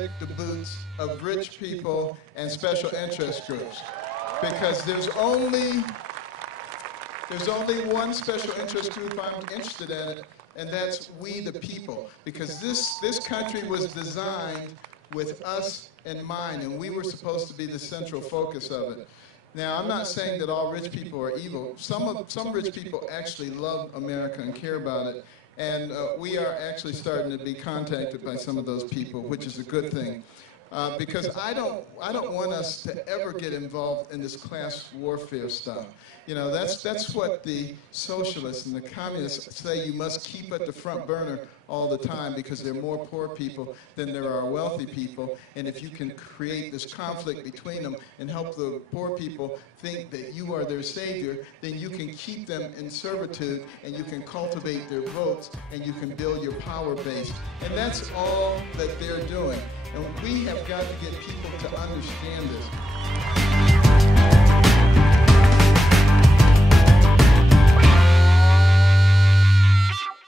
lick the boots of rich people and special interest groups. Because there's only one special interest group I'm interested in, and that's we the people. Because this country was designed with us in mind, and we were supposed to be the central focus of it. Now, I'm not saying that all rich people are evil. Some rich people actually love America and care about it, and we are actually starting to be contacted by some of those people, which is a good thing. Because I don't want us to ever get involved in this class warfare stuff. You know, that's what the socialists and the communists say you must keep at the front burner all the time, because there are more poor people than there are wealthy people, and if you can create this conflict between them and help the poor people think that you are their savior, then you can keep them in servitude, and you can cultivate their votes, and you can build your power base. And that's all that they're doing. And we have got to get people to understand this.